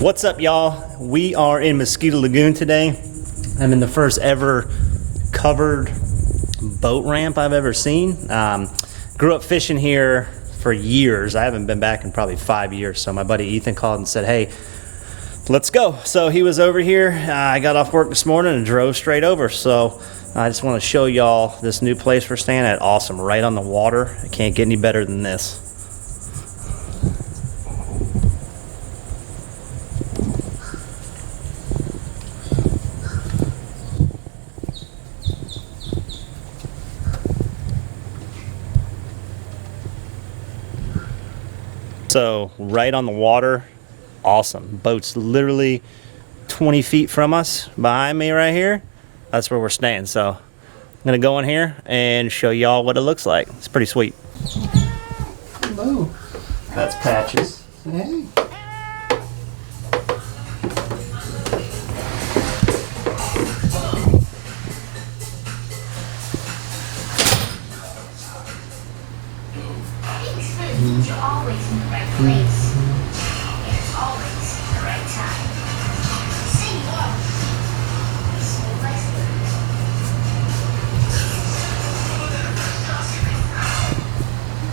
What's up, y'all? We are in Mosquito Lagoon today. I'm in the first ever covered boat ramp I've ever seen. Grew up fishing here for years. I haven't been back in probably 5 years. So my buddy Ethan called and said, hey, let's go. So he was over here. I got off work this morning and drove straight over. So I just want to show y'all this new place we're staying at. Awesome, right on the water. I can't get any better than this. So right on the water, awesome. Boat's literally 20 feet from us, behind me right here. That's where we're staying. So I'm gonna go in here and show y'all what it looks like. It's pretty sweet. Hello. That's Patches. Hey. You're always in the right place. And it's always the right time. See what?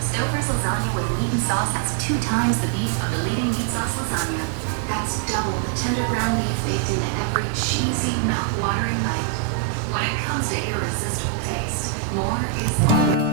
Stouffer's lasagna with meat and sauce has 2 times the beef of the leading meat sauce lasagna. That's double the tender ground beef baked into every cheesy, mouth-watering bite. When it comes to irresistible taste, more is all.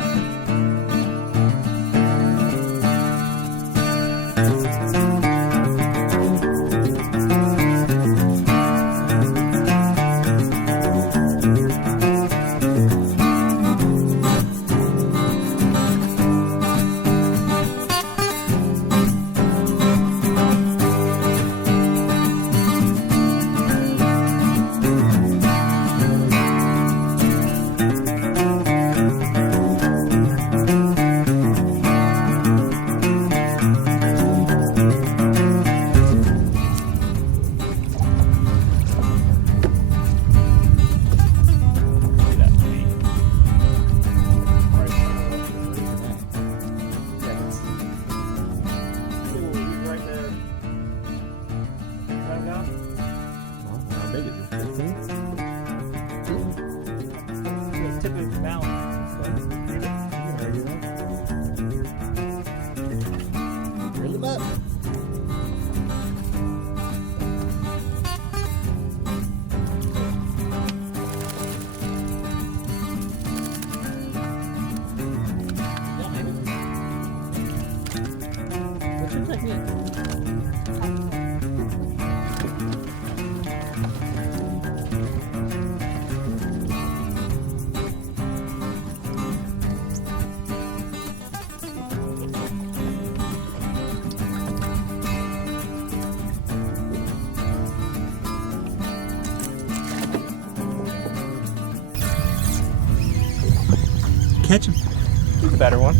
Catch him. He's a better one.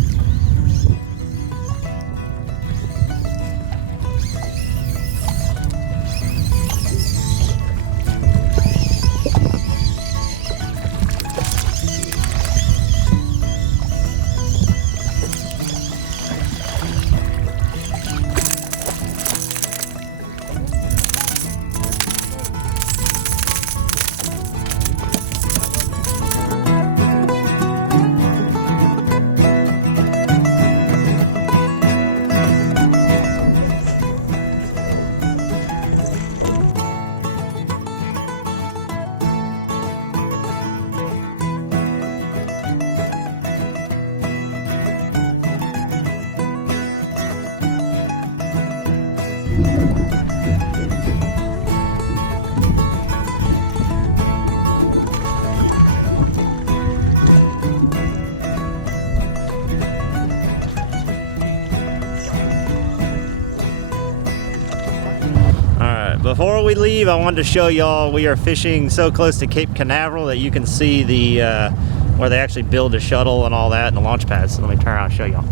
Before we leave, I wanted to show y'all we are fishing so close to Cape Canaveral that you can see the where they actually build the shuttle and all that and the launch pad. So let me turn around and show y'all.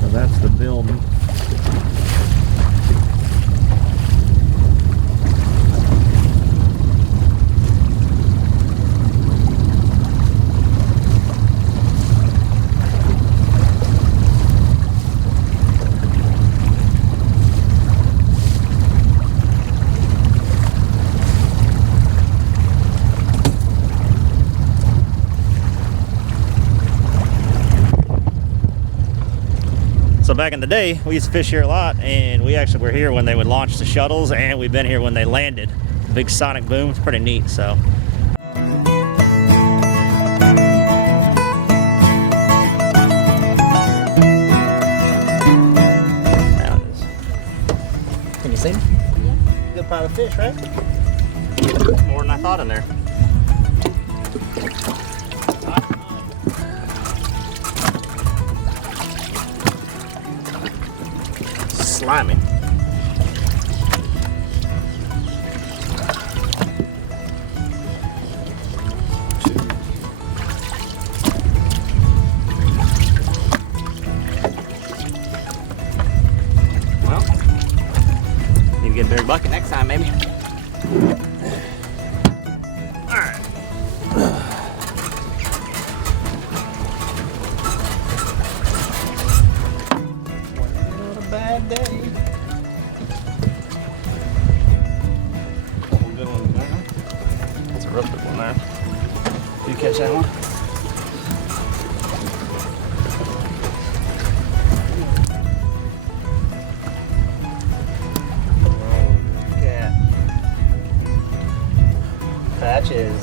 So that's the building. So back in the day, we used to fish here a lot, and we actually were here when they would launch the shuttles, and we've been here when they landed. Big sonic boom. It's pretty neat. So. Now it is. Can you see them? Yeah. Good pile of fish, right? More than I thought in there. Slimy. Well, need to get a bigger bucket next time, maybe. All right. Not a bad day. Couple good ones there. That's a real good one there. Did you catch that one? Patches.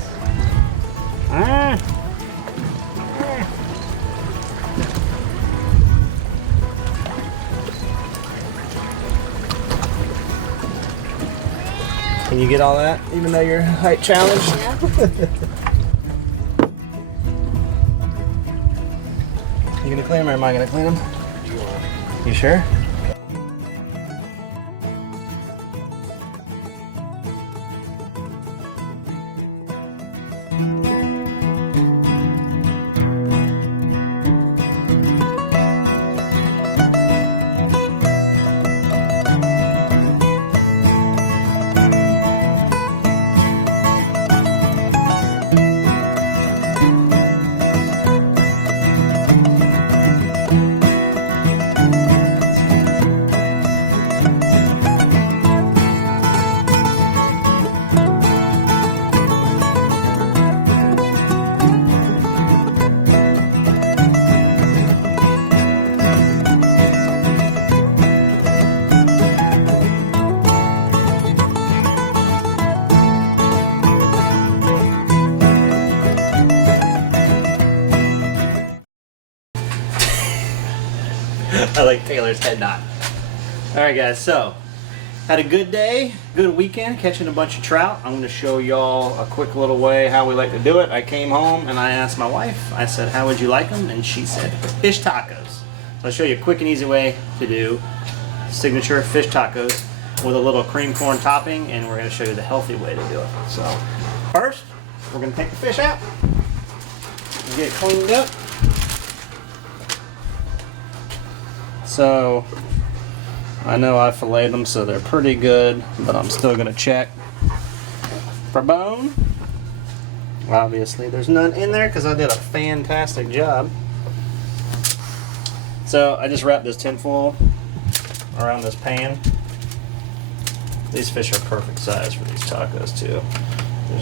Can you get all that, even though you're height challenged? Yeah. You gonna clean them or am I gonna clean them? You sure? I like Taylor's head nod. Alright guys, so had a good day, good weekend, catching a bunch of trout. I'm going to show y'all a quick little way how we like to do it. I came home and I asked my wife, I said, how would you like them? And she said, fish tacos. So I'll show you a quick and easy way to do signature fish tacos with a little cream corn topping, and we're going to show you the healthy way to do it. So first, we're going to take the fish out and get it cleaned up. So I know I filleted them, so they're pretty good, but I'm still gonna check for bone. Obviously there's none in there because I did a fantastic job. So I just wrapped this tinfoil around this pan. These fish are perfect size for these tacos too.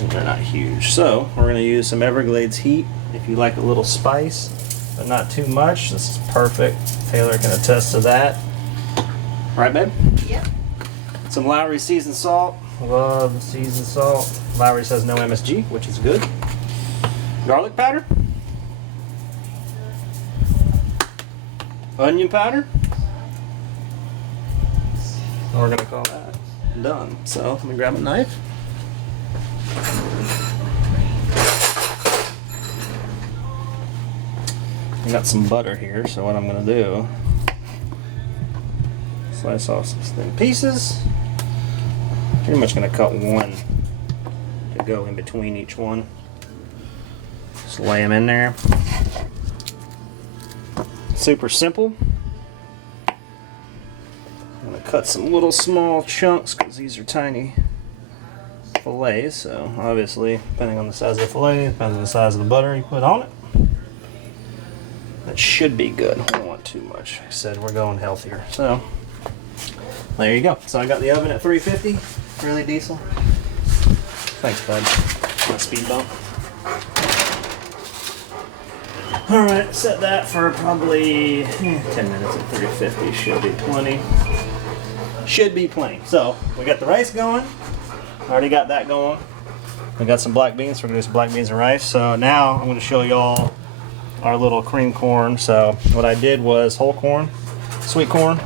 They're not huge. So we're gonna use some Everglades heat if you like a little spice, but not too much. This is perfect. Taylor can attest to that. Right, babe? Yep. Some Lowry seasoned salt. Love the seasoned salt. Lowry says no MSG, which is good. Garlic powder. Onion powder. And we're gonna call that done. So let me grab a knife. I got some butter here, so what I'm gonna do, slice off some thin pieces. Pretty much gonna cut one to go in between each one. Just lay them in there. Super simple. I'm gonna cut some little small chunks because these are tiny fillets, so obviously depending on the size of the fillet, depends on the size of the butter you put on it. That should be good. I don't want too much. Like I said, we're going healthier. So there you go. So I got the oven at 350. Really diesel. Thanks, bud. My speed bump. All right, set that for probably 10 minutes at 350. Should be plenty. Should be plenty. So we got the rice going. Already got that going. We got some black beans. So we're gonna do some black beans and rice. So now I'm gonna show y'all our little cream corn. So what I did was whole corn, sweet corn,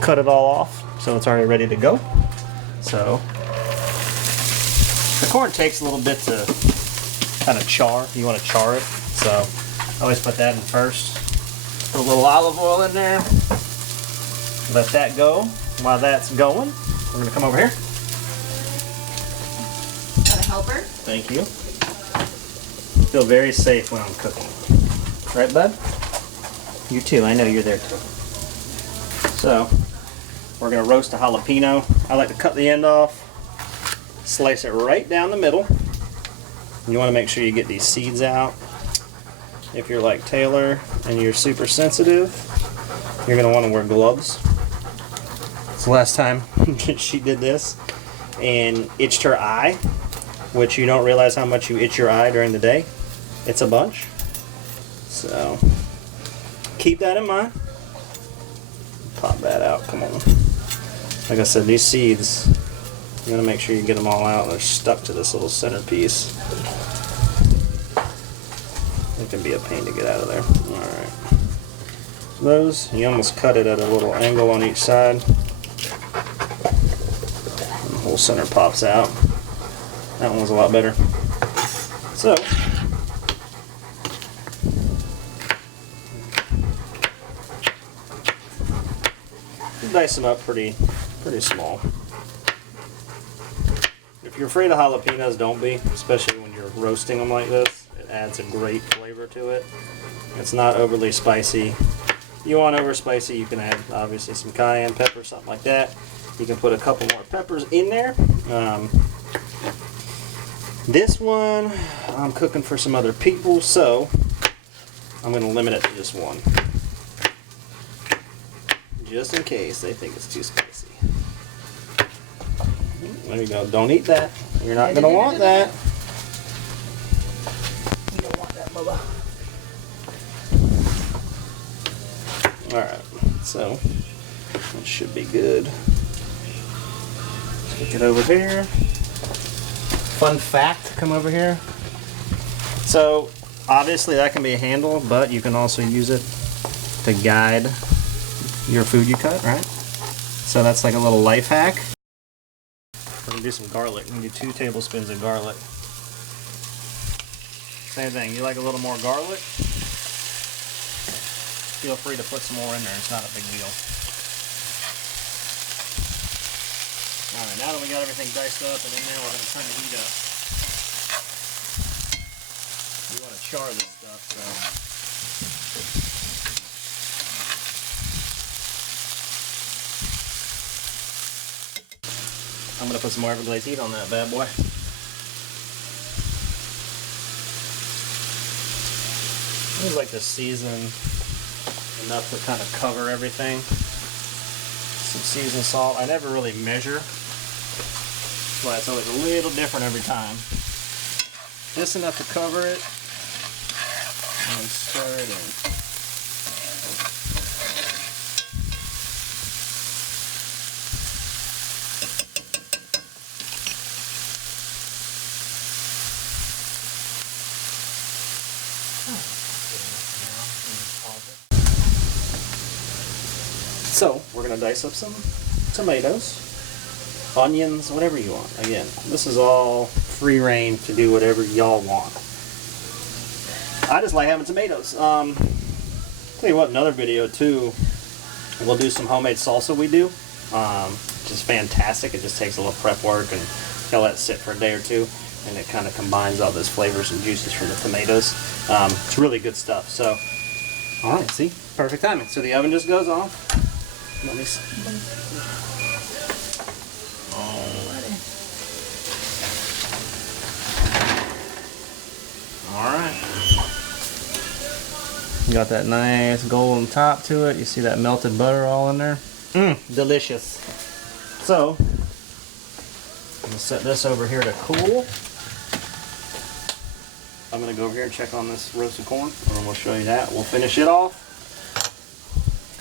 cut it all off. So it's already ready to go. So the corn takes a little bit to kind of char. You want to char it. So I always put that in first. Put a little olive oil in there. Let that go. While that's going, we're gonna come over here. Got a helper? Thank you. Feel very safe when I'm cooking. Right, bud? You too. I know you're there too. So we're gonna roast a jalapeno. I like to cut the end off, slice it right down the middle. You want to make sure you get these seeds out. If you're like Taylor and you're super sensitive, you're gonna want to wear gloves. It's the last time she did this and itched her eye, which you don't realize how much you itch your eye during the day. It's a bunch. So keep that in mind. Pop that out. Come on. Like I said, these seeds, you want to make sure you get them all out. They're stuck to this little centerpiece. It can be a pain to get out of there. Alright. Those, you almost cut it at a little angle on each side. And the whole center pops out. That one was a lot better. So, dice them up pretty small. If you're afraid of jalapenos, don't be, especially when you're roasting them like this. It adds a great flavor to it. It's not overly spicy. If you want over spicy, you can add obviously some cayenne pepper, something like that. You can put a couple more peppers in there. This one, I'm cooking for some other people, so I'm going to limit it to just one. Just in case they think it's too spicy. There you go. Don't eat that. You're not going to want that. You don't want that, Bubba. Alright, so that should be good. Take it over here. Fun fact, come over here. So, obviously that can be a handle, but you can also use it to guide your food you cut, right? So that's like a little life hack. We're gonna do some garlic. We're gonna do 2 tablespoons of garlic. Same thing, you like a little more garlic? Feel free to put some more in there, it's not a big deal. Alright, now that we got everything diced up and in there, we're gonna turn the heat up. We wanna char this stuff, so. I'm gonna put some more Everglades heat on that bad boy. I always like to season enough to kind of cover everything. Some seasoned salt. I never really measure. That's why it's always a little different every time. Just enough to cover it and stir it in. So, we're going to dice up some tomatoes, onions, whatever you want. Again, this is all free reign to do whatever y'all want. I just like having tomatoes. Tell you what, another video too, we'll do some homemade salsa we do. Just fantastic. It just takes a little prep work and you let it sit for a day or two, and it kind of combines all those flavors and juices from the tomatoes. It's really good stuff. So, alright, see? Perfect timing. So the oven just goes off. Let me see. Alright. Got that nice golden top to it. You see that melted butter all in there? Delicious. So, I'm going to set this over here to cool. I'm gonna go over here and check on this roasted corn, and then we'll show you that. We'll finish it off.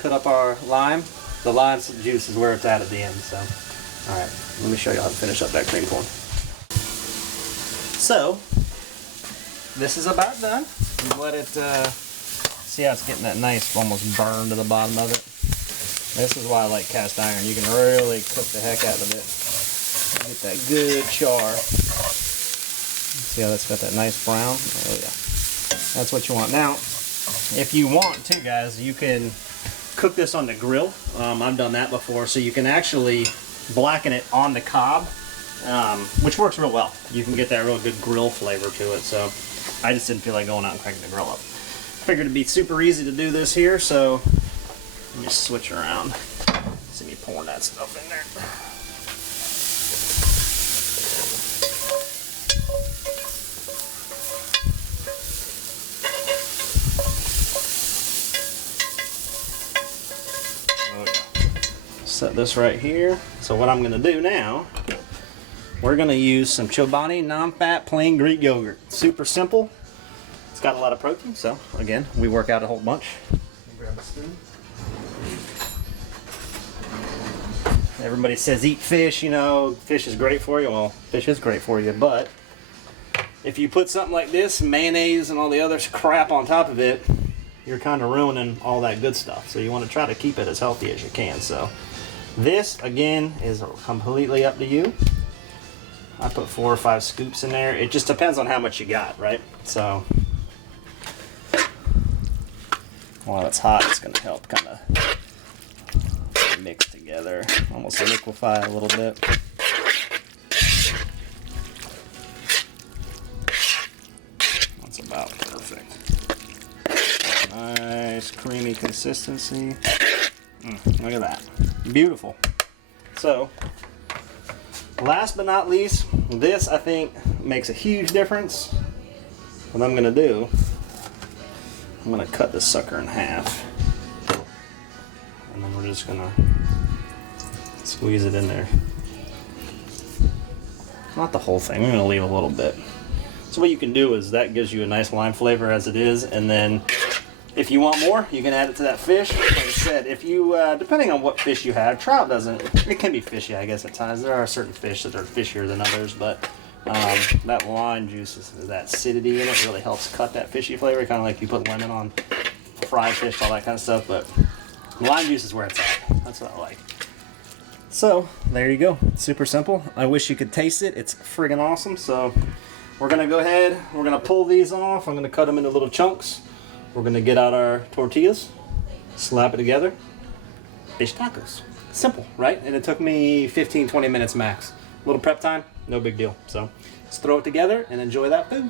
Cut up our lime. The lime juice is where it's at the end, so. All right, let me show you how to finish up that cream corn. So, this is about done. You let it, see how it's getting that nice, almost burn to the bottom of it. This is why I like cast iron. You can really cook the heck out of it. Get that good char. See how that's got that nice brown? Oh yeah. That's what you want. Now, if you want to, guys, you can cook this on the grill. I've done that before, so you can actually blacken it on the cob, which works real well. You can get that real good grill flavor to it, so I just didn't feel like going out and cranking the grill up. Figured it'd be super easy to do this here, so let me switch around. See me pouring that stuff in there. Set this right here. So what I'm gonna do now, we're gonna use some Chobani non-fat plain Greek yogurt. Super simple. It's got a lot of protein, so again, we work out a whole bunch. Grab a spoon. Everybody says eat fish, you know, fish is great for you. Well, fish is great for you, but if you put something like this, mayonnaise and all the other crap on top of it, you're kind of ruining all that good stuff. So you want to try to keep it as healthy as you can. So this, again, is completely up to you. I put 4 or 5 scoops in there. It just depends on how much you got, right? So while it's hot, it's going to help kind of mix together, almost liquefy a little bit. That's about perfect. Nice creamy consistency. Look at that. Beautiful. So, last but not least, this I think makes a huge difference. What I'm going to do, I'm going to cut this sucker in half. And then we're just going to squeeze it in there. Not the whole thing, I'm going to leave a little bit. So what you can do is that gives you a nice lime flavor as it is, and then if you want more, you can add it to that fish. Like I said, if you, depending on what fish you have, trout doesn't, it can be fishy, I guess, at times. There are certain fish that are fishier than others, but that lime juice, that acidity in it really helps cut that fishy flavor, kind of like you put lemon on fried fish, all that kind of stuff, but lime juice is where it's at. That's what I like. So, there you go. Super simple. I wish you could taste it. It's friggin' awesome. So, we're going to go ahead, we're going to pull these off. I'm going to cut them into little chunks. We're going to get out our tortillas, slap it together. Fish tacos. Simple, right? And it took me 15-20 minutes max. A little prep time, no big deal. So let's throw it together and enjoy that food.